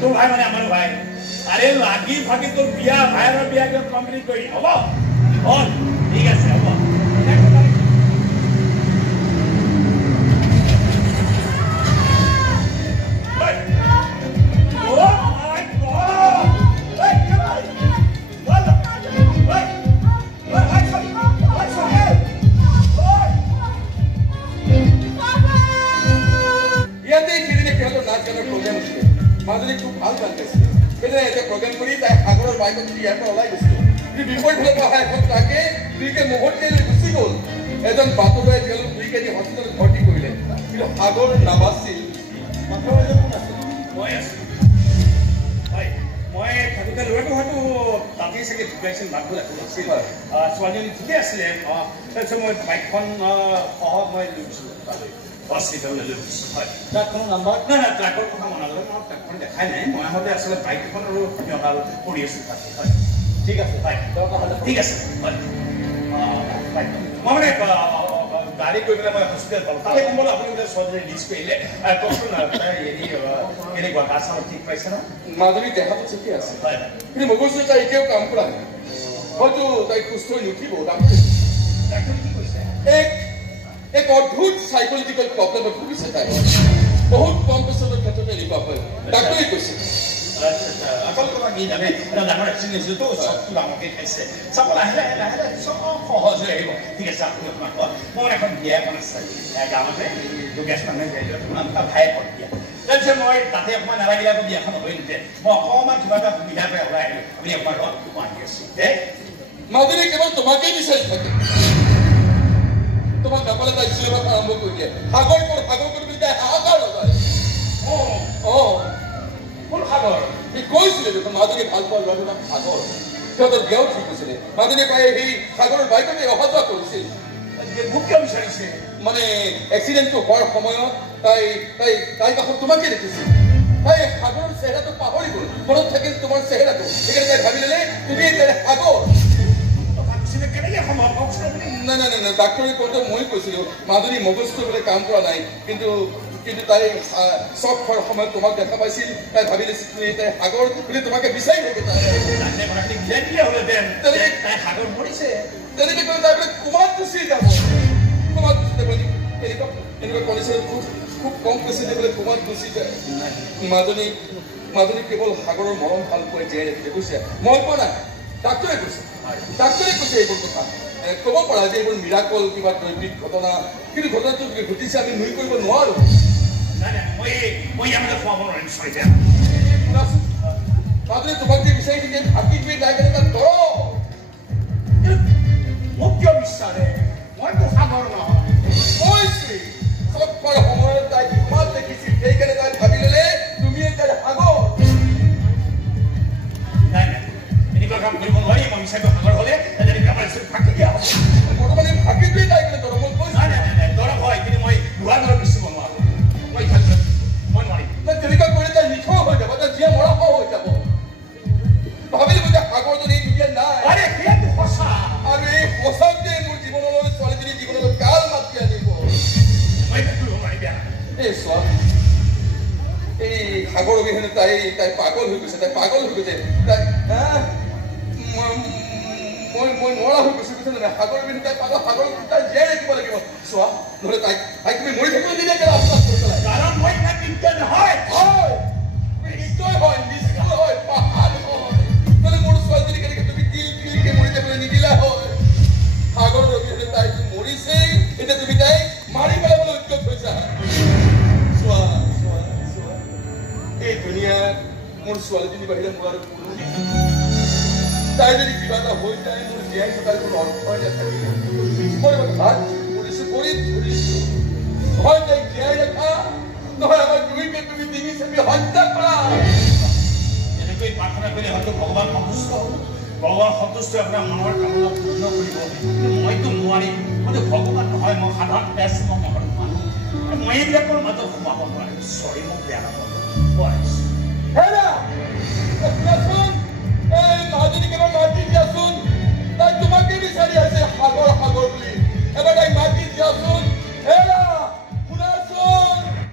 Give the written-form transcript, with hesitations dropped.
তোৰ ভাই মানে আমাৰ ভাই আৰে লাগি ভাগি তোৰ বিয়া ভাইৰ বিয়া কমপ্লিট কৰি হ'ব হ'ল ঠিক আছে হ'ব মাজুলী খুব ভাল কাম পাইছে সেইদিনা এটা প্ৰগ্ৰেম কৰি তাই সাগৰৰ বাইকত ইয়াৰ পৰা ওলাই গৈছিল বিপৰীত ফালৰ পৰা অহা এখন তাকে দুইকে মুহূৰ্তলৈ গুচি গ'ল এজন বাটৰুৱাই তেওঁলোক দুইকে দি হস্পিটেলত ভৰ্তি কৰিলে কিন্তু সাগৰ নাবাছিল মই থাকোঁতে ল'ৰাটো হয়তো তাতেই চাগে ঢুকাইছিল মাকটো আছিল ছোৱালীজনী ঠিকে আছিলে তাৰপিছত মই বাইকখন সহ মই লৈ গৈছিলোঁ হস্পিটেললৈ লৈ গৈছোঁ হয় ট্ৰাকখনৰ নাম্বাৰ নাই নাই ট্ৰাকৰ কথা মনত ল'লে মই ট্ৰাকখন দেখাই নাই মই আহোঁতে আচলতে বাইকখন আৰু সিহঁত কৰি আছোঁ তাতে হয় ঠিক আছে হয় ঠিক আছে হয় মই মানে গাড়ী কৰি পেলাই মই হস্পিটেল পালোঁ তাতে গম পালোঁ আপুনি বোলে ছোৱালীজনী লিষ্ট কৰিলে কওকচোন হেৰি কেনেকুৱা গা চালত ঠিক পাইছে ন মাজুলী দেখাটো ঠিকে আছে কিন্তু মগজুৱে তাই এতিয়াও কাম কৰা নাই হয়তো তাই সুস্থ হৈ নুঠিব ডাক্তৰে কি কৈছে এক অদ্ভুত সাইকোলজিক্যাল প্ৰবলেমে ভুগিছে তাই বহুত কম পেশেন্টেৰ ক্ষেত্ৰে এনেকুৱা হয় ডাক্তৰে কৈছে আচল কথা কি জানে ডাঙৰ এক্সিডেণ্ট হৈছিল তো চবটো ডাঙৰকৈ খাইছে চাব লাহে লাহে লাহে লাহে চব সহজ হৈ আহিব ঠিক আছে আপুনি আপোনাক কয় মোৰ এখন বিয়া এখন আছে গাঁৱতে যোগেশ মানুহে আপোনাৰ তাৰ ভায়েকৰ বিয়া তাৰপিছত মই তাতে অকণমান নালাগিলে আকৌ বিয়াখন হৈ নুঠে মই অকণমান কিবা এটা সুবিধা পাই ওলাই আহিলোঁ আপুনি আপোনাৰ ঘৰত আহি আছোঁ মাজুলী কেৱল তোমাকেই বিচাৰি থাকে তোমাক নাপালে তাই চিনেমা আৰম্ভ কৰি দিয়ে সাগৰ কৰি তাই হাহাকাৰ লগায় কোন সাগৰ সি কৈছিলে দেখোন মাজুলী ভাল পোৱা ল'ৰাটো নাম সাগৰ সিহঁতৰ বিয়াও ঠিক হৈছিলে মাজুলী প্ৰায় সেই সাগৰৰ বাইকতে অহা যোৱা কৰিছিল মোক কিয় বিচাৰিছে মানে এক্সিডেণ্টটো হোৱাৰ সময়ত তাই কাষত তোমাকে দেখিছিল তাই সাগৰৰ চেহেৰাটো পাহৰি গ'ল মনত থাকিল তোমাৰ চেহেৰাটো সেইকাৰণে তাই ভাবি ল'লে তুমি সাগৰ নাই নাই নাই ডাক্তৰে কওঁতে মই কৈছিলোঁ মাজুলী মগজটো বোলে কাম কৰা নাই কিন্তু তাই চব হোৱাৰ সময়ত তোমাক দেখা পাইছিল তাই ভাবি লৈছিল তাই সাগৰ বুলি তোমাকে বিচাৰি থাকে তেনেকে কৰি তাই বোলে কুমাত গুচি যাব এনেকুৱা কণ্ডিশ্যন খুব কম পেচেণ্টে বোলে কুমাত গুচি যায় মাজুলী কেৱল সাগৰৰ মৰম ভাল পোৱাই জীয়াই ৰাখিছে বুজিছে মই কোৱা নাই ডাক্তৰে কৈছে এইবোৰ কথা ক'ব পৰা যে এইবোৰ মিৰাকল কিবা দৈবিক ঘটনা কিন্তু ঘটনাটো ঘটিছে আমি নুই কৰিব নোৱাৰো মাজুলী তোমাক যে বিচাৰি থাকে থাকি তুমি তাই কেনে তাত ধৰ মোক কিয় বিচাৰে মইতো সাগৰ নহয় কৈছো চব খোৱাৰ সময়ত তাই তোমাক দেখিছিল সেইকাৰণে তাই ভাবি ল'লে তুমি তাই সাগৰ নাই নাই এনেকুৱা কাম কৰিব নোৱাৰি মই বিচাৰিব সাগৰ হ'লে ফাঁকি দিয়া হ'ব বৰ্তমানে ফাঁকি দিয়ে তাই কেনে ধৰ মই কৈছো নাই দৰৱ হয় কিন্তু মই লোৱা দৰৱ বেচিব নোৱাৰো মই নোৱাৰিম তেনেকুৱা কৰিলে তাই নিথৰ হৈ যাব তাই জীয়া মৰা হৈ যাব ভাবিলো যে সাগৰ যদি দুখীয়া নাই আৰে সেইটো সঁচা আৰু এই সঁচাতে মোৰ জীৱনলৈ ছোৱালীজনী জীৱনলৈ কাল মাতি আনিব মই কৰিব নোৱাৰিম এই চোৱা এই সাগৰ অবিহনে তাই পাগল হৈ গৈছে তাই মই নোৱাৰা হৈ গৈছো বুজিছে নাই সাগৰ অবিহনে তাই পাগল সাগৰ তাই জীয়াই ৰাখিব লাগিব চোৱা নহ'লে তাইক তুমি মৰি থাকিব নিদিয়ে কাৰণ মই নিশ্চয় নহয় নিশ্চয় হয় পাহাৰ হয় নহ'লে মোৰ ছোৱালীজনী কেনেকৈ তুমি তিলকে মৰি যাবলৈ নিদিলা হয় সাগৰৰ অবিহনে তাই মৰিছে এতিয়া তুমি তাইক মাৰি পেলাবলৈ উদ্যোগ হৈছা চোৱা এই দুনিয়াত মোৰ ছোৱালীজনী বাহিৰে মোৰ আৰু কোনো তাই যদি কিবা এটা হৈ যায় মোৰ জীয়াই থকাৰ কোনো অৰ্থই নাথাকিলে মই হাত কৰিছো কৰি ধৰিছো হয় তাইক জীয়াই ৰখা নহয় আমাৰ দুইকে তুমি ডিঙি চেপি হত্যা কৰা এনেকৈ প্ৰাৰ্থনা কৰিলে হয়তো ভগৱান সন্তুষ্ট আপোনাৰ মনৰ কামনা পূৰ্ণ কৰিব মইতো নোৱাৰিম মইতো ভগৱান নহয় মই সাধাৰণ তেজ মানুহ মই এইবিলাকৰ মাজত সোমাব নোৱাৰিম